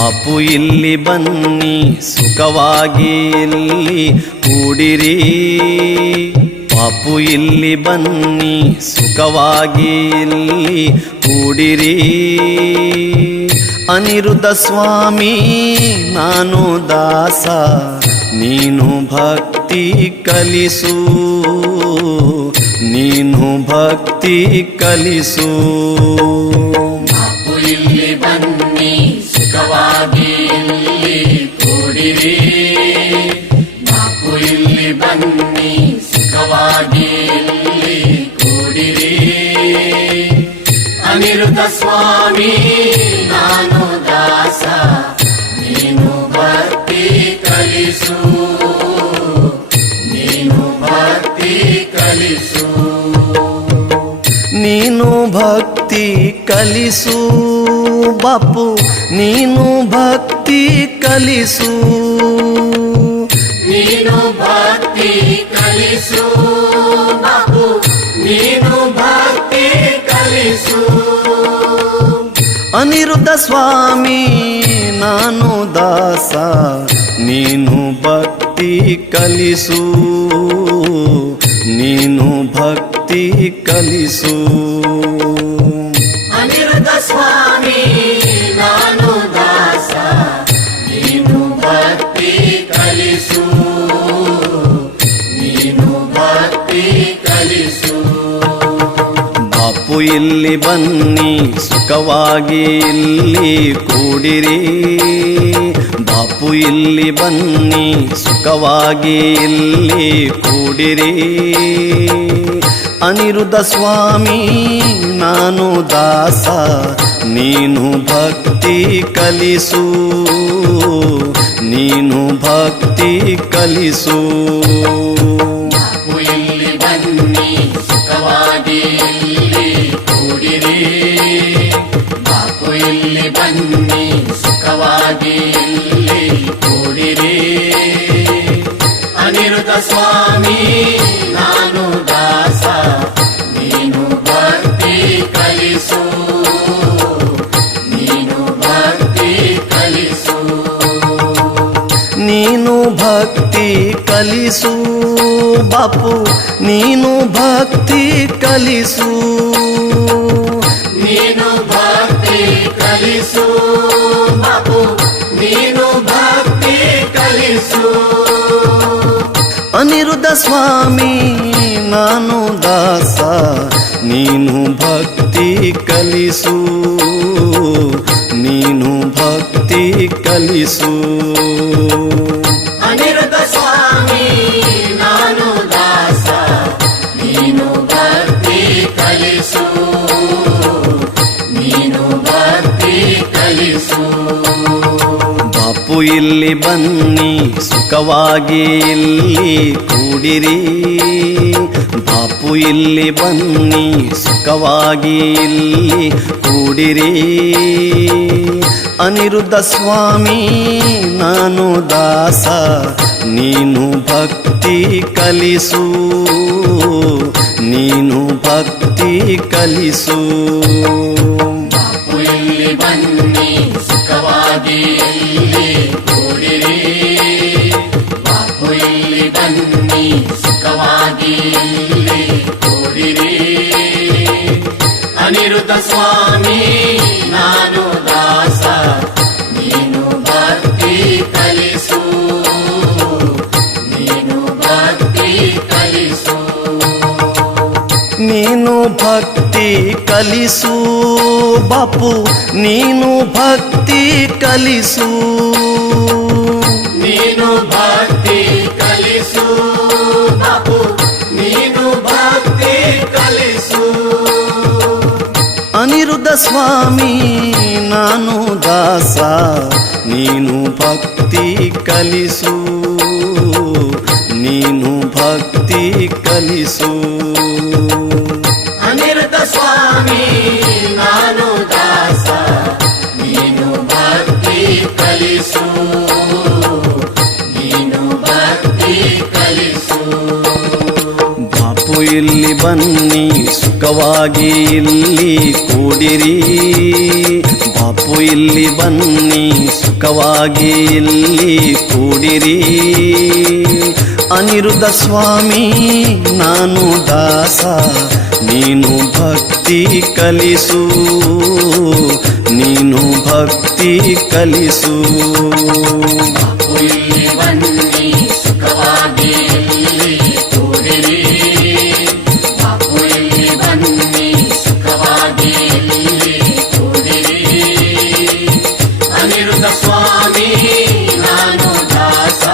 ಬಾಪು ಇಲ್ಲಿ ಬನ್ನಿ ಸುಖವಾಗಿ ಇಲ್ಲಿ ಕೂಡಿರಿ. ಬಾಪು ಇಲ್ಲಿ ಬನ್ನಿ ಸುಖವಾಗಿ ಇಲ್ಲಿ ಕೂಡಿರಿ. ಅನಿರುದ್ಧ ಸ್ವಾಮಿ ನಾನು ದಾಸ, ನೀನು ಭಕ್ತಿ ಕಲಿಸು, ನೀನು ಭಕ್ತಿ ಕಲಿಸು. ಬಾಪು ಇಲ್ಲಿ ಬನ್ನಿ ಸುಖವಾಗಿ ಇಲ್ಲಿ ಕೂಡಿರಿ. ಬಾಪು ಇಲ್ಲಿ ಬನ್ನಿ ಸುಖವಾಗಿ ಇಲ್ಲಿ ಕೂಡಿರಿ. ಅನಿರುದ್ಧ ಸ್ವಾಮಿ ನಾನು ದಾಸ, ನೀನು ಭಕ್ತಿ ಕಲಿಸು, ನೀನು ಭಕ್ತಿ ಕಲಿಸು. ನೀನು ಭಕ್ತಿ ಕಲಿಸು ಬಾಪು, ನೀನು ಭಕ್ತಿ ಕಲಿಸು. ನೀನು ಭಕ್ತಿ ಕಲಿಸು ಬಾಪು, ನೀನು ಭಕ್ತಿ ಕಲಿಸು. ಅನಿರುದ್ಧ ಸ್ವಾಮಿ ನಾನು ದಾಸ, ನೀನು ಭಕ್ತಿ ಕಲಿಸು, ನೀನು ಭಕ್ತಿ ಕಲಿಸು. ಅನಿರುದ್ಧ ಸ್ವಾಮಿ ನಾನು ದಾಸ, ನೀನು ಭಕ್ತಿ ಕಲಿಸು, ನೀನು ಭಕ್ತಿ ಕಲಿಸು. ಬಾಪು ಇಲ್ಲಿ ಬನ್ನಿ ಸುಖವಾಗಿ ಇಲ್ಲಿ ಕೂಡಿರಿ. ಬಾಪು ಇಲ್ಲಿ ಬನ್ನಿ ಸುಖವಾಗಿ ಇಲ್ಲಿ ಕೂಡಿರಿ. ಅನಿರುದ್ಧ ಸ್ವಾಮಿ ನಾನು ದಾಸ, ನೀನು ಭಕ್ತಿ ಕಲಿಸು, ನೀನು ಭಕ್ತಿ ಕಲಿಸು. ಬಾಪು ಇಲ್ಲಿ ಬನ್ನಿ ಸುಖವಾಗಿ ಇಲ್ಲಿ ಕೂಡಿರಿ. ಬಾಪು ಇಲ್ಲಿ ಬನ್ನಿ ಸುಖವಾಗಿ ಇಲ್ಲಿ ಕೂಡಿರಿ. ಅನಿರುದ್ಧ ಸ್ವಾಮಿ ನಾನು ದಾಸ, ನೀನು ಭಕ್ತಿ ಕಲಿಸು, ನೀನು ಭಕ್ತಿ ಕಲಿಸು. ನೀನು ಭಕ್ತಿ ಕಲಿಸು ಬಾಪು, ನೀನು ಭಕ್ತಿ ಕಲಿಸು. ನೀನು ಭಕ್ತಿ ಕಲಿಸು ಬಾಪು, ನೀನು ಭಕ್ತಿ ಕಲಿಸು. ಅನಿರುದ್ಧ ಸ್ವಾಮಿ ನಾನು ದಾಸ, ನೀನು ಭಕ್ತಿ ಕಲಿಸು, ನೀನು ಭಕ್ತಿ ಕಲಿಸು. ಅನಿರುದ್ಧ ಸ್ವಾಮಿ ನಾನು ದಾಸ, ನೀನು ಭಕ್ತಿ ಕಲಿಸು, ನೀನು ಭಕ್ತಿ ಕಲಿಸು. ಬಾಪು ಇಲ್ಲಿ ಬನ್ನಿ ಸುಖವಾಗಿ ಇಲ್ಲಿ ಕೂಡಿರಿ. ಬಾಪು ಇಲ್ಲಿ ಬನ್ನಿ ಸುಖವಾಗಿ ಇಲ್ಲಿ ಕೂಡಿರಿ. ಅನಿರುದ್ಧ ಸ್ವಾಮಿ ನಾನು ದಾಸ, ನೀನು ಭಕ್ತಿ ಕಲಿಸು, ನೀನು ಭಕ್ತಿ ಕಲಿಸು. ಬಾಪು ಇಲ್ಲಿ ಬನ್ನಿ ಸುಖವಾಗಿ ಇಲ್ಲಿ ಕೂಡಿರಿ. ಬಾಪು ಇಲ್ಲಿ ಬನ್ನಿ ಸುಖವಾಗಿ ಇಲ್ಲಿ ಕೂಡಿರಿ. ಅನಿರುದ್ಧ ಸ್ವಾಮಿ ನಾನು ದಾಸ, ನೀನು ಭಕ್ತಿ ಕಲಿಸು, ನೀನು ಭಕ್ತಿ ಕಲಿಸು. ನೀನು ಭಕ್ತಿ ಕಲಿಸು ಬಾಪು, ನೀನು ಭಕ್ತಿ ಕಲಿಸು. ನೀನು ಭಕ್ತಿ ಕಲಿಸು ಬಾಪು, ನೀನು ಭಕ್ತಿ ಕಲಿಸು. ಅನಿರುದ್ಧ ಸ್ವಾಮಿ ನಾನು ದಾಸ, ನೀನು ಭಕ್ತಿ ಕಲಿಸು, ನೀನು ಭಕ್ತಿ ಕಲಿಸು. ಅನಿರುದ್ಧ ಸ್ವಾಮಿ ನಾನು ದಾಸ, ನೀನು ಭಕ್ತಿ ಕಲಿಸು, ನೀನು ಭಕ್ತಿ ಕಲಿಸು. ಬಾಪು ಇಲ್ಲಿ ಬನ್ನಿ ಸುಖವಾಗಿ ಇಲ್ಲಿ ಕೂಡಿರಿ. ಬಾಪು ಇಲ್ಲಿ ಬನ್ನಿ ಸುಖವಾಗಿ ಇಲ್ಲಿ ಕೂಡಿರಿ. ಅನಿರುದ್ಧ ಸ್ವಾಮಿ ನಾನು ದಾಸ ನೀನು ಭಕ್ತಿ ಕಲಿಸು, ನೀನು ಭಕ್ತಿ ಕಲಿಸು. ಇಲ್ಲಿ ಬನ್ನಿ ಸುಖವಾಗಿ ಇಲ್ಲಿ ಕೂಡಿರಿ. ಬಾಪು ಇಲ್ಲಿ ಬನ್ನಿ ಸುಖವಾಗಿ ಇಲ್ಲಿ ಕೂಡಿರಿ. ಅನಿರುದ್ಧ ಸ್ವಾಮಿ ನಾನು ದಾಸ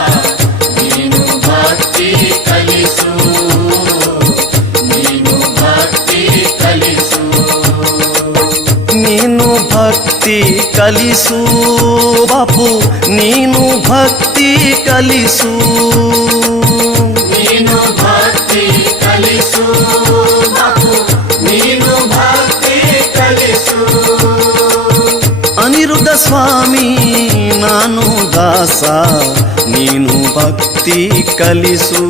ನೀನು ಭಕ್ತಿ ಕಲಿಸು, ನೀನು ಭಕ್ತಿ ಕಲಿಸು. ನೀನು ಭಕ್ತಿ ಕಲಿಸು ಬಾಪು, ನೀನು ಭಕ್ತಿ ಕಲಿಸು. ನೀನು ಭಕ್ತಿ ಕಲಿಸು ಬಾಪು, ನೀನು ಭಕ್ತಿ ಕಲಿಸು. ಅನಿರುದ್ಧ ಸ್ವಾಮಿ ನಾನು ದಾಸ ನೀನು ಭಕ್ತಿ ಕಲಿಸು,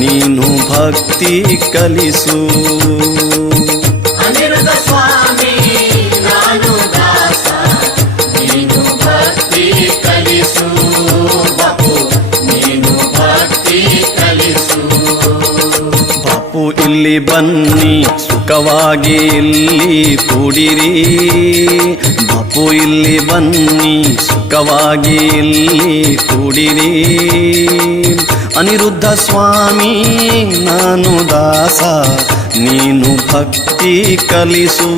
ನೀನು ಭಕ್ತಿ ಕಲಿಸು. ಅನಿರುದ್ಧ ಸ್ವಾಮಿ ನಾನು ದಾಸ ನೀನು ಭಕ್ತಿ ಕಲಿಸು ಬಾಪು, ನೀನು ಭಕ್ತಿ ಕಲಿಸು. ಬಾಪು ಇಲ್ಲಿ ಬನ್ನಿ ಸುಖವಾಗಿ ಇಲ್ಲಿ ಕೂಡಿರಿ. ಬಾಪು ಇಲ್ಲಿ ಬನ್ನಿ ಸುಖವಾಗಿ ಇಲ್ಲಿ ಕೂಡಿರಿ. ಅನಿರುದ್ಧ ಸ್ವಾಮಿ ನಾನು ದಾಸ ನೀನು ಭಕ್ತಿ ಕಲಿಸು,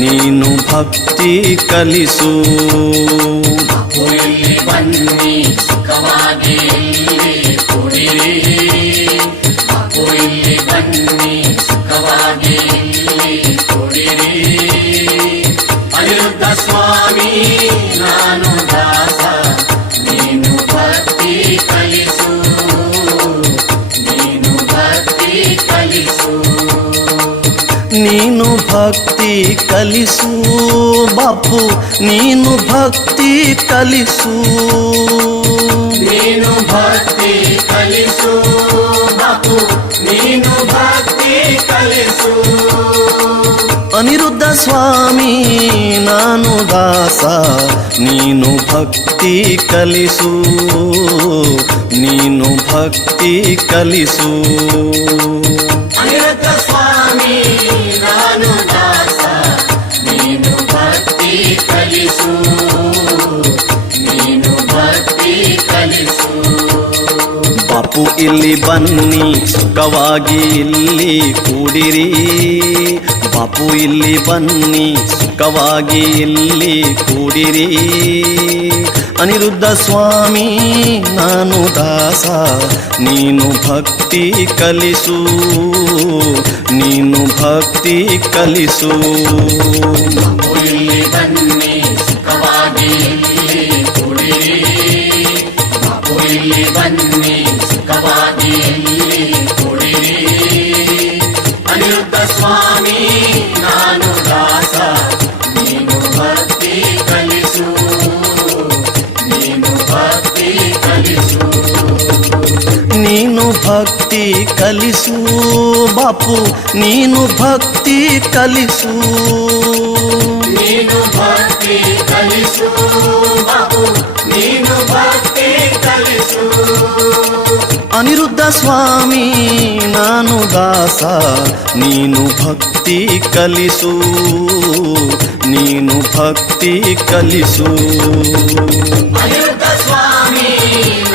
ನೀನು ಭಕ್ತಿ ಕಲಿಸು. ಬಾಪು ಇಲ್ಲಿ ಬನ್ನಿ ಸುಖವಾಗಿ ಇಲ್ಲಿ ಕೂಡಿರಿ. ಬಾಪು ಇಲ್ಲಿ ಬನ್ನಿ ಸುಖವಾಗಿ ಇಲ್ಲಿ ಕೂಡಿರಿ. ಅನಿರುದ್ಧ ಸ್ವಾಮಿ ನಾನು ದಾಸ ನೀನು ಭಕ್ತಿ ಕಲಿಸು, ನೀನು ಭಕ್ತಿ ಕಲಿಸು. ನೀನು ಭಕ್ತಿ ಕಲಿಸು ಬಾಪು, ನೀನು ಭಕ್ತಿ ಕಲಿಸು. ನೀನು ಭಕ್ತಿ ಕಲಿಸು ಬಾಪು, ನೀನು ಭಕ್ತಿ ಕಲಿಸು. ಅನಿರುದ್ಧ ಸ್ವಾಮಿ ನಾನು ದಾಸ ನೀನು ಭಕ್ತಿ ಕಲಿಸು, ನೀನು ಭಕ್ತಿ ಕಲಿಸು. ಅನಿರುದ್ಧ ಸ್ವಾಮಿ ನಾನು ದಾಸ ನೀನು ಭಕ್ತಿ ಕಲಿಸು, ನೀನು ಭಕ್ತಿ ಕಲಿಸು. ಬಾಪು ಇಲ್ಲಿ ಬನ್ನಿ ಸುಖವಾಗಿ ಇಲ್ಲಿ ಕೂಡಿರಿ. ಬಾಪು ಇಲ್ಲಿ ಬನ್ನಿ ಸುಖವಾಗಿ ಇಲ್ಲಿ ಕೂಡಿರಿ. ಅನಿರುದ್ಧ ಸ್ವಾಮಿ ನಾನು ದಾಸ ನೀನು ಭಕ್ತಿ ಕಲಿಸು, ನೀನು ಭಕ್ತಿ ಕಲಿಸು. ಬಾಪು ಇಲ್ಲಿ ಬನ್ನಿ ಸುಖವಾಗಿ ಇಲ್ಲಿ ಕೂಡಿರಿ. ಬಾಪು ಇಲ್ಲಿ ಬನ್ನಿ ಸುಖವಾಗಿ ಇಲ್ಲಿ ಕೂಡಿರಿ. ಅನಿರುದ್ಧ ಸ್ವಾಮಿ ನಾನು ದಾಸ ನೀನು ಭಕ್ತಿ ಕಲಿಸು, ನೀನು ಭಕ್ತಿ ಕಲಿಸು. ನೀನು ಭಕ್ತಿ ಕಲಿಸು ಬಾಪು, ನೀನು ಭಕ್ತಿ ಕಲಿಸು. ನೀನು ಭಕ್ತಿ ಕಲಿಸು ಬಾಪು, ನೀನು ಭಕ್ತಿ ಕಲಿಸು. ಅನಿರುದ್ಧ ಸ್ವಾಮಿ ನಾನು ದಾಸ ನೀನು ಭಕ್ತಿ ಕಲಿಸು, ನೀನು ಭಕ್ತಿ ಕಲಿಸು. ಅನಿರುದ್ಧ ಸ್ವಾಮಿ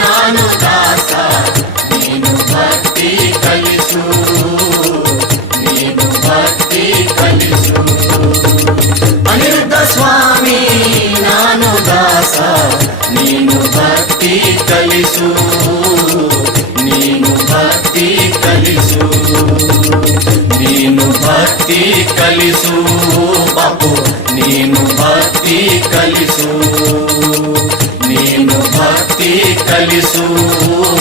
ನಾನು ದಾಸ ನೀನು ಭಕ್ತಿ ಕಲಿಸು, ನೀನು ಭಕ್ತಿ ಕಲಿಸು. ಅನಿರುದ್ಧ ಸ್ವಾಮಿ ನಾನು ದಾಸ ನೀನು ಭಕ್ತಿ ಕಲಿಸು, ನೀನು ಭಕ್ತಿ ಕಲಿಸು. ನೀನು ಭಕ್ತಿ ಕಲಿಸು ಬಾಪು, ನೀನು ಭಕ್ತಿ ಕಲಿಸು. ನೀನು ಭಕ್ತಿ ಕಲಿಸು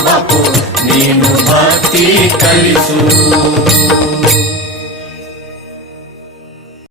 ಬಾಪು, ನೀನು ಭಕ್ತಿ ಕಲಿಸು.